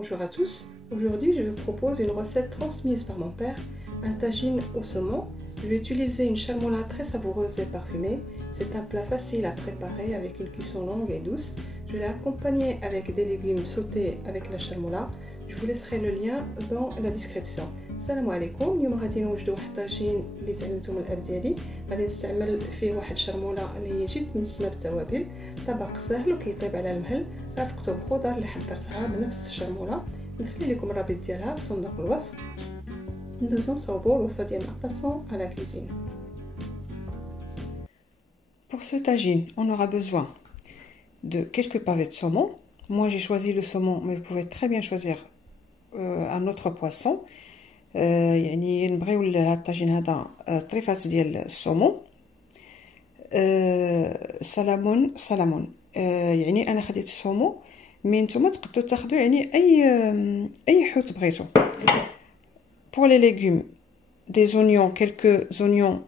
Bonjour à tous, aujourd'hui je vous propose une recette transmise par mon père, un tagine au saumon. Je vais utiliser une charmola très savoureuse et parfumée. C'est un plat facile à préparer avec une cuisson longue et douce. Je l'ai accompagné avec des légumes sautés avec la charmola. Je vous laisserai le lien dans la description. السلام عليكم. اليوم غادي نوجدوا واحد الطاجين اللي تعلمتو من الاب ديالي. غادي نستعمل فيه واحد الشرموله اللي هي جد مسمى بالتوابل. طبق سهل وكيطيب على المهل، رافقته بالخضر اللي حضرتها بنفس الشرموله. نخلي لكم الرابط ديالها في صندوق الوصف. ندوزو نصاوبوا الوصفه ديالنا passons à la cuisine. Pour ce tagine, on aura besoin de quelques pavés de saumon. Moi j'ai choisi le saumon, mais vous pouvez très bien choisir un autre poisson. يعني نبغيو الطاجين هذا طريفات ديال السومون. سلمون يعني انا خديت السومون، مي نتوما تقدروا تاخذوا يعني اي حوت بغيتو. pour les légumes des oignons, quelques oignons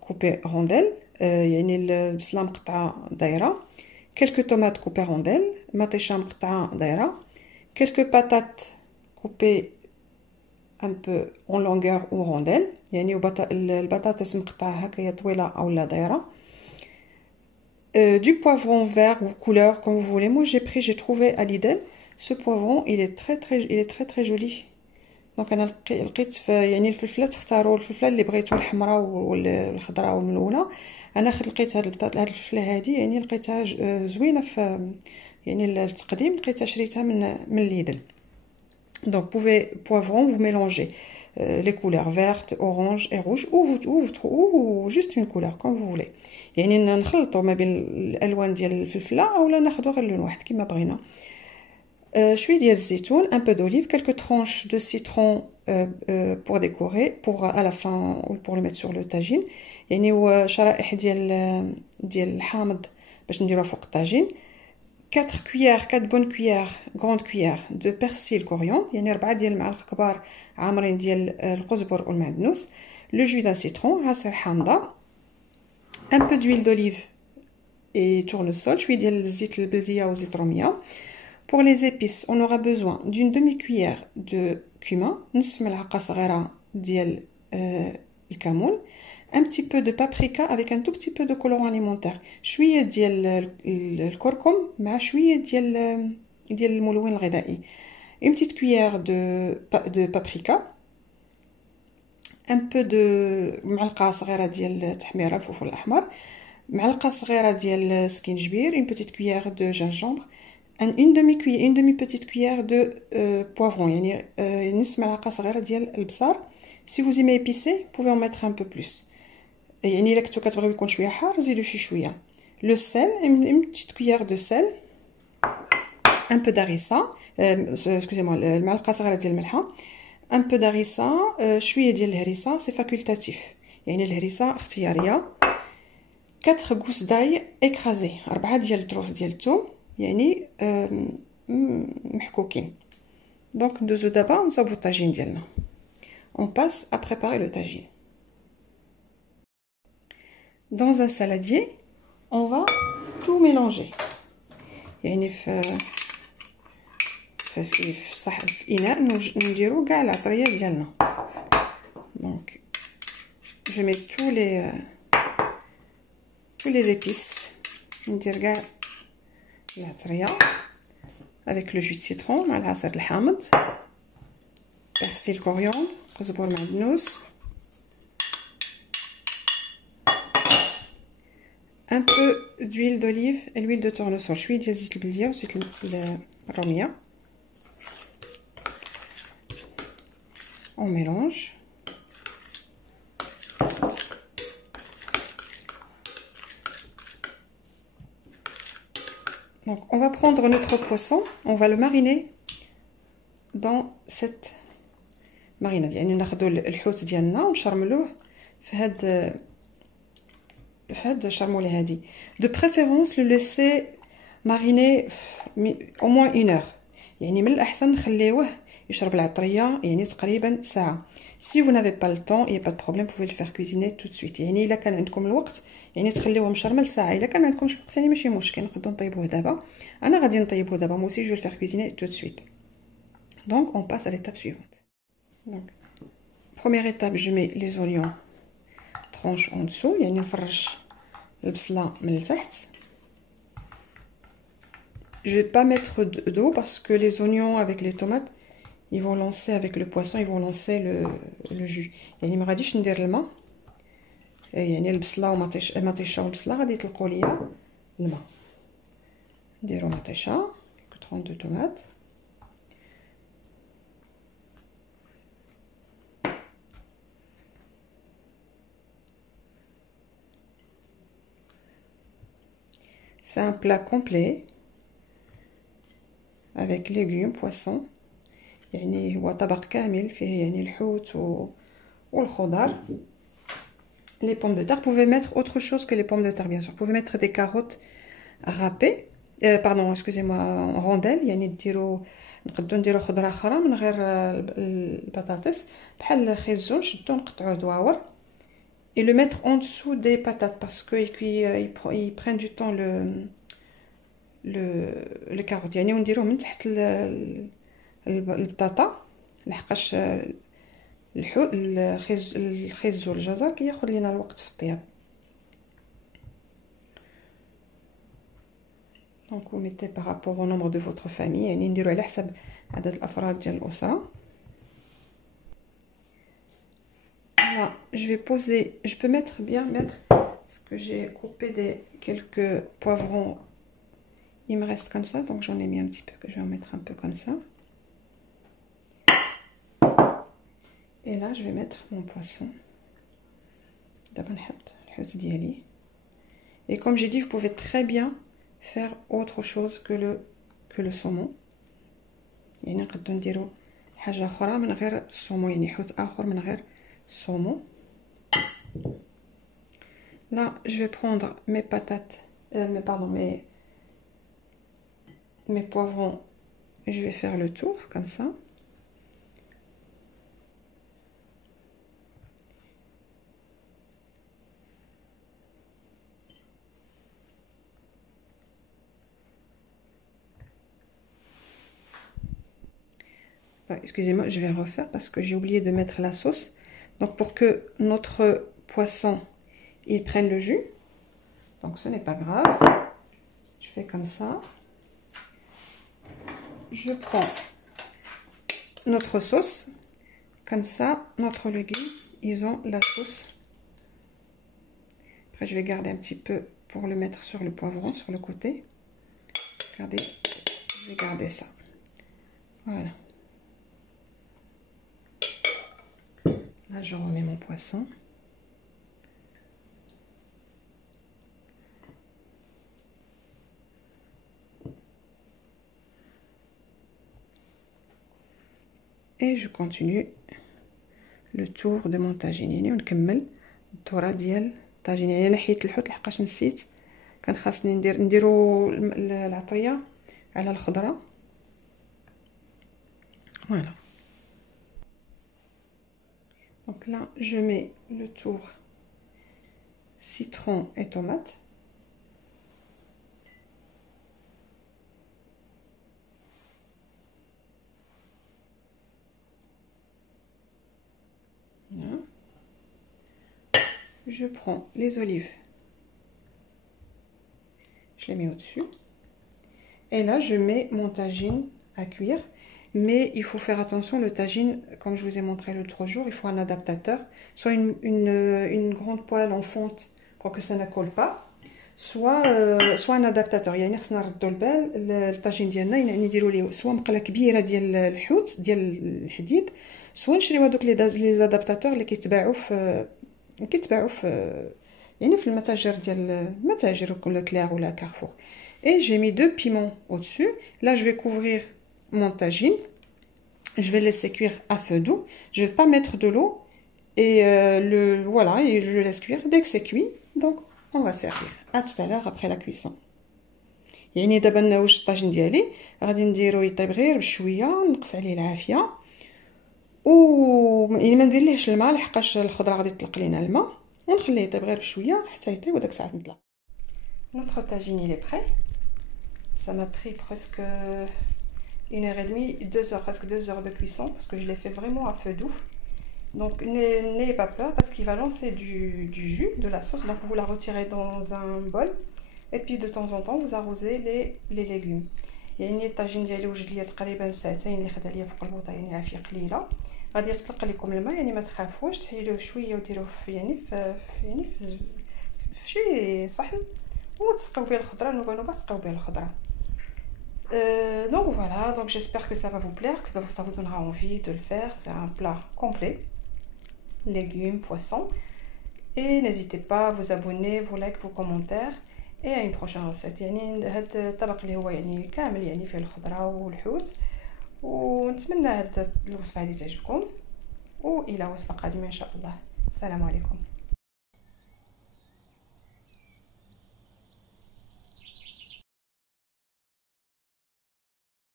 coupés rondelles، يعني البصله مقطعه دايره، quelques tomates coupées rondelles، مطيشه مقطعه دايره، quelques patates coupées un peu en longueur ou rondelle، يعني البطاطس مقطعه هكايا طويله او لا دايره. Du poivron vert ou couleur comme vous voulez. Moi j'ai trouvé à Lidl ce poivron, il est très joli. دونك انا لقيت يعني الفلفلات تختاروا الفلفله اللي بغيتو، الحمراء والخضراء والملونه. انا لقيت هاد الفلفله هذه يعني لقيتها زوينه في يعني التقديم، لقيتها شريتها من ليدل. Donc pouvez poivron, vous mélangez les couleurs vertes, orange et rouge ou juste une couleur comme vous voulez. يعني نخلطوا ما بين الالوان ديال الفلفله اولا ناخذوا غير لون واحد كما بغينا. شويه ديال الزيتون، un peu d'olive, quelques tranches de citron pour décorer, pour à la fin ou pour le mettre sur le tagine. يعني شرائح ديال الحامض باش نديروها فوق الطاجين. 4 cuillères, 4 bonnes cuillères, grandes cuillères de persil coriandre، يعني 4 ديال المعالق كبار عامرين ديال القزبر والمعدنوس. le jus d'un citron، عصير حامضه. un peu d'huile d'olive et tournesol، شويه ديال الزيت البلديه وزيت روميه. pour les épices on aura besoin d'une demi-cuillère de cumin، نصف ملعقه صغيره ديال الكمون. un petit peu de paprika avec un tout petit peu de colorant alimentaire، شويه ديال الكركم مع شويه ديال الملون الغذائي. une petite cuillère de paprika، un peu de معلقه صغيره ديال التحميره الفلفل الاحمر، معلقه صغيره ديال سكينجبير، une petite cuillère de gingembre، une demi petite cuillère de poivron، يعني نصف معلقه صغيره ديال البصل. si vous aimez épicé vous pouvez en mettre un peu plus، يعني الا كنتو كتبغيو يكون شويه حار زيدوا شويه. le sel، une petite cuillère de sel، un peu d'harissa، excusez-moi المعلقه صغيره ديال الملحه، un peu d'harissa، شويه ديال الهريسه، سي فاكولتاتيف يعني الهريسه اختياريه. 4 gousses d'ail écrasées، 4 ديال الدروس ديال الثوم يعني محكوكين. دونك ندوزو دابا نصاوبو الطاجين ديالنا. on passe à préparer le tagine. dans un saladier on va tout mélanger، يعني في صحن في اناء نديرو كاع العطريه ديالنا. دونك je mets tous les épices، ندير كاع العطريه avec le jus de citron مع العصير الحامض، persil coriandre، قزبر معدنوس، un peu d'huile d'olive et l'huile de tournesol، شويه ديال زيت البلديه وزيت الروميه. on mélange. donc on va prendre notre poisson، on va le mariner dans cette marinade، يعني ناخذوا الحوت ديالنا ونشرملوه في هاد الشرموله هذه. de préférence le laisser mariner au moins 1 heure، يعني من الاحسن نخليوه يشرب العطريه يعني تقريبا ساعه. si vous n'avez pas le temps il y a pas de problème vous pouvez le faire cuisiner tout de suite، يعني الا كان عندكم الوقت يعني تخليوه مشرمل ساعه. الا كان عندكمش وقت يعني ماشي مشكل، نقدروا نطيبوه دابا. انا غادي نطيبوه دابا موسي جو فير كوزيني تو سويت. Donc on passe à l'étape suivante. Donc première étape, je mets les oignons tranches en dessous, يعني نفرش البصله من التحت. Je vais pas mettre d'eau parce que les oignons avec les tomates, ils vont lancer avec le poisson, ils vont lancer le jus. يعني ما غاديش ندير الماء. يعني البصله ومطيشه والبصله غادي تلقوا ليا الماء. نديرو مطيشه 32 tomates. C'est un plat complet avec légumes, poissons. يعني هو طبق كامل فيه يعني الحوت والخضار. Les pommes de terre, vous pouvez mettre autre chose que les pommes de terre bien sûr. Vous pouvez mettre des carottes râpées. Pardon, excusez-moi, en rondelles. يعني نقدروا نديروا خضره اخرى من غير البطاطس بحال الخيزون نشدو نقطعوه دواور. Et le mettre en dessous des patates parce qu'ils prennent du temps le carotte. يعني ونديروه من تحت البطاطا لحقاش الخيزو الجزر كياخذ لينا الوقت في الطياب. Donc vous mettez par rapport au nombre de votre famille يعني نديرو على حسب عدد الافراد ديال الاسره. Là, je vais poser, je peux bien mettre, parce que j'ai coupé quelques poivrons, il me reste comme ça, donc j'en ai mis un petit peu, que je vais en mettre un peu comme ça. Et là, je vais mettre mon poisson. Et comme j'ai dit, vous pouvez très bien faire autre chose que le saumon. يعني نقدروا نديروا حاجة أخرى من غير الصومون يعني حوت آخر من غير saumon. Là, je vais prendre mes patates, mes poivrons, et je vais faire le tour comme ça. Excusez-moi, je vais refaire parce que j'ai oublié de mettre la sauce. Donc pour que notre poisson il prenne le jus, donc ce n'est pas grave, je fais comme ça. Je prends notre sauce, comme ça notre légume ils ont la sauce. Après je vais garder un petit peu pour le mettre sur le poivron sur le côté. Regardez, je vais garder ça. Voilà. Là, je remets mon poisson. Et je continue le tour de mon tagine. يعني ونكمل التورة ديال الطاجين. يعني انا حيت الحوت لحقاش نسيت كان خاصني نديرو العطرية على الخضرة. Voilà. Donc là, je mets le tour citron et tomate. Voilà. Je prends les olives. Je les mets au-dessus. Et là, je mets mon tagine à cuire. Mais il faut faire attention, le tagine, comme je vous ai montré l'autre jour, il faut un adaptateur. Soit une grande poêle en fonte pour que ça ne colle pas. Soit un adaptateur. يعني خصنا نردوا البال الطاجين ديالنا يعني نديروا ليه سواء مقله كبيره ديال الحوت ديال الحديد سواء نشريو هذوك لي زادابتاتور اللي كيتباعوا في يعني في المتاجر ديال المتاجر كل كلير ولا كارفور. Et j'ai mis 2 piments au-dessus. Là, je vais couvrir mon tagine. Je vais laisser cuire à feu doux. Je vais pas mettre de l'eau. Et voilà, et je le laisse cuire. Dès que c'est cuit, donc on va servir. À tout à l'heure après la cuisson. يعني دابا نوش الطاجين ديالي غادي نديرو يطيب غير بشويه نقص عليه العافيه يعني ما نديرليهش الماء لحقاش الخضره غادي تطلق لينا الماء ونخليه يطيب غير بشويه حتى يطيب وداك الساعه نطلع. Notre tagine il est prêt. Ça m'a pris presque 1h30, 2h, presque 2h de cuisson parce que je l'ai fait vraiment à feu doux. Donc n'ayez pas peur parce qu'il va lancer du jus, de la sauce. Donc vous la retirez dans un bol et puis de temps en temps vous arrosez les légumes. يعني الطاجين ديالي وجد ليا تقريبا ساعتين اللي خد عليا فوق البوطه، يعني عافيه قليله. غادي يطلق لكم الماء، يعني ما تخافوش، تحيدوه شويه وديروه في في شي صحن وتسقيو به الخضره، نوبه تسقيو به الخضره. Donc voilà, donc j'espère que ça va vous plaire, que ça vous donnera envie de le faire. C'est un plat complet, légumes, poissons. Et n'hésitez pas à vous abonner, vos likes, vos commentaires. Et à une prochaine recette. يعني هاد الطبق اللي هو يعني كامل يعني فيه الخضره والحوت، ونتمنى هاد الوصفه هذه تعجبكم، والى وصفه قادمه ان شاء الله. السلام عليكم.